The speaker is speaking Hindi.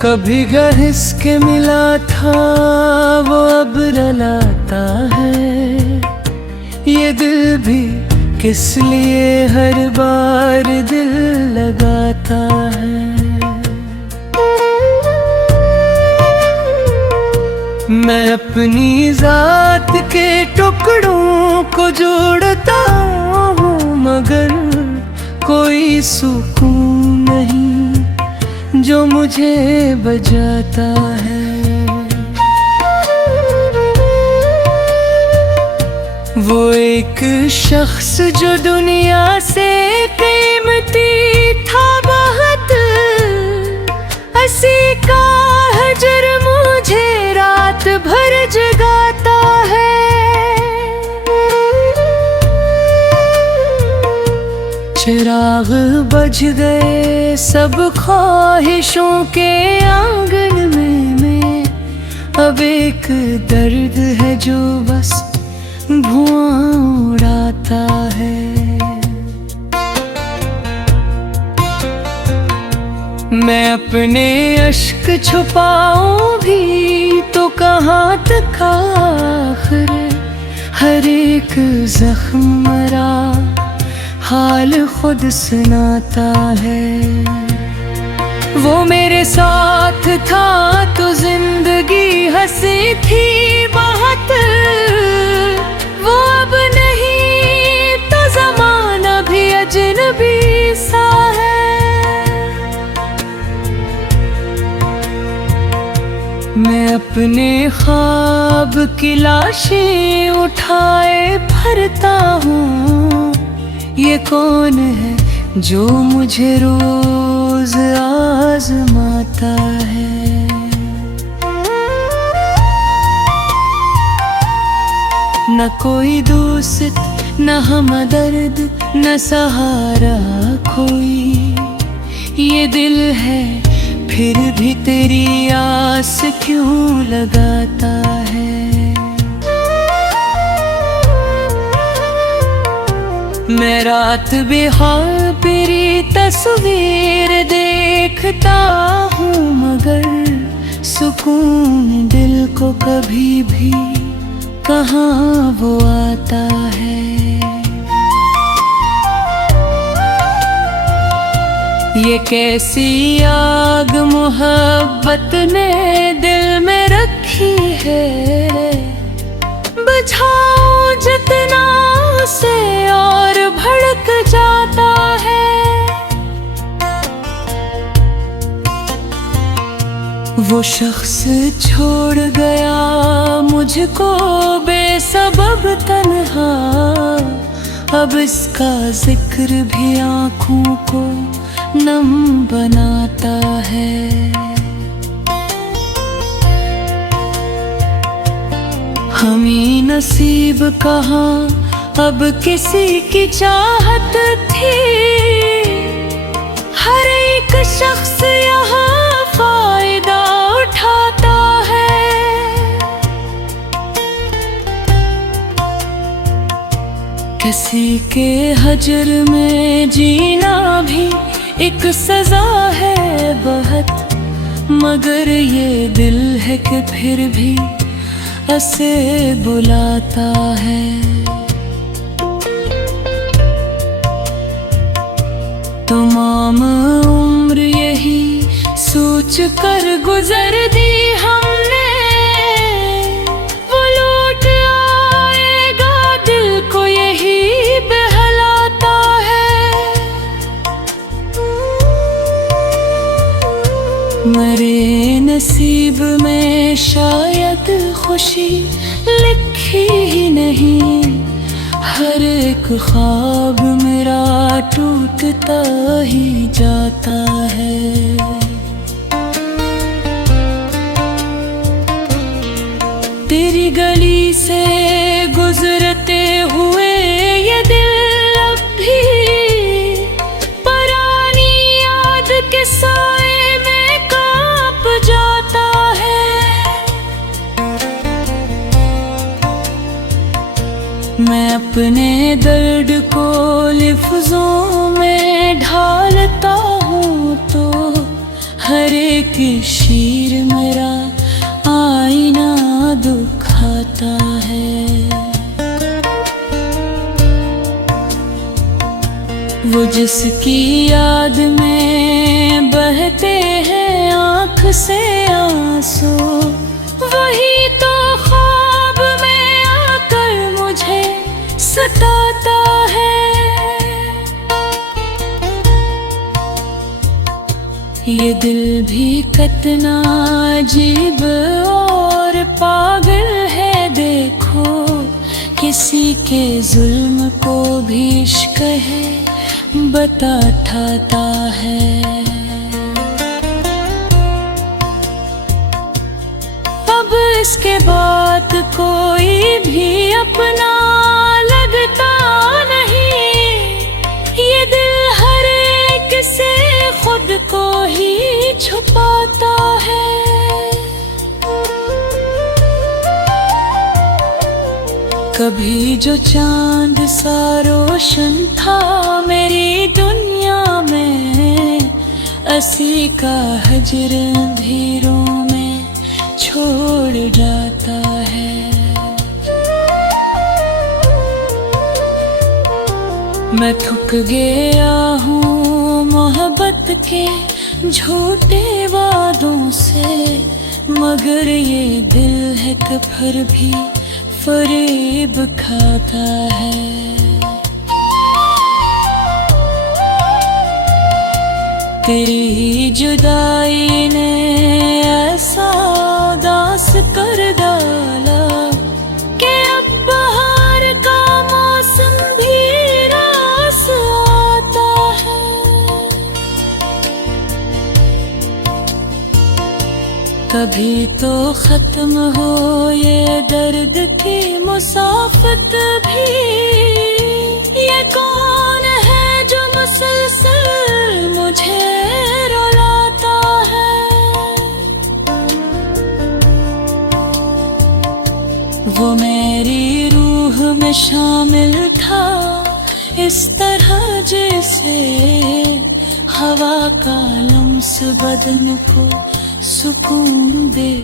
कभी गहिस के मिला था वो अब रलाता है। ये दिल भी किस लिए हर बार दिल लगाता है। मैं अपनी जात के टुकड़ों को जोड़ता हूँ, मगर कोई सुकून नहीं जो मुझे बजाता है। वो एक शख्स जो दुनिया से कीमती था बहुत, हंसी का हजर मुझे रात भर जगाता है। चिराग बज गए सब ख्वाहिशों के आंगन में, अब एक दर्द है जो बस धुआं उड़ाता है। मैं अपने अश्क छुपाऊं भी तो कहाँ तक आखिर, हर एक जख्म मरा हाल खुद सुनाता है। वो मेरे साथ था तो जिंदगी हंसी थी बहुत, वो अब नहीं तो ज़माना भी अजनबी सा है। मैं अपने ख्वाब की लाशें उठाए भरता हूँ, ये कौन है जो मुझे रोज आजमाता है। न कोई दोस्त न हमदर्द न सहारा कोई, ये दिल है फिर भी तेरी आस क्यों लगाता है। मैं रात बेख्वाब तेरी तस्वीर देखता हूँ, मगर सुकून दिल को कभी भी कहाँ वो आता है। ये कैसी आग मोहब्बत ने दिल में रखी है, बुझाओ जितना से और भड़क जाता है। वो शख्स छोड़ गया मुझको बेसबब तन्हा, अब इसका जिक्र भी आँखों को नम बनाता है। हमें नसीब कहाँ अब किसी की चाहत थी, हर एक शख्स यहाँ फायदा उठाता है। किसी के हजर में जीना भी एक सजा है बहुत, मगर ये दिल है कि फिर भी ऐसे बुलाता है। तमाम उम्र यही सोच कर गुजर दी हमने, वो लौट आएगा दिल को यही बहलाता है। मेरे नसीब में शायद खुशी लिखी ही नहीं, हर एक ख्वाब मेरा टूटता ही जाता है। तेरी गली से गुजरते हुए ये दिल अब भी पुरानी याद के साए में कांप जाता है। मैं अपने दर्द को लिफ्ज़ों में ढालता हूँ तो हर एक कि शीर मेरा आईना दुखाता है। वो जिसकी याद में बहते हैं आँख से आंसू, वही तो ख्वाब में आकर मुझे सताता है। ये दिल भी कितना अजीब और पागल है, देखो किसी के जुल्म को भी इश्क है बता ठाता है। अब इसके बाद कोई भी अपना लगता नहीं, ये दिल हर एक से खुद को ही छुपाता है। कभी जो चांद सा रोशन था मेरी दुनिया में, असी का हजर अंधेरों में छोड़ जाता है। मैं थक गया हूँ मोहब्बत के झूठे वादों से, मगर ये दिल है कफर भी फरेब खाता है। तेरी जुदाई ने ऐसा उदास कर डाला कि अब बहार का मौसम भी रास आता है। कभी तो खत्म हो ये दर्द की मुसाफत भी, ये कौन है जो मुसलसल मुझे रुलाता है। वो मेरी रूह में शामिल था इस तरह जैसे हवा का लम्स बदन को सुकून दे।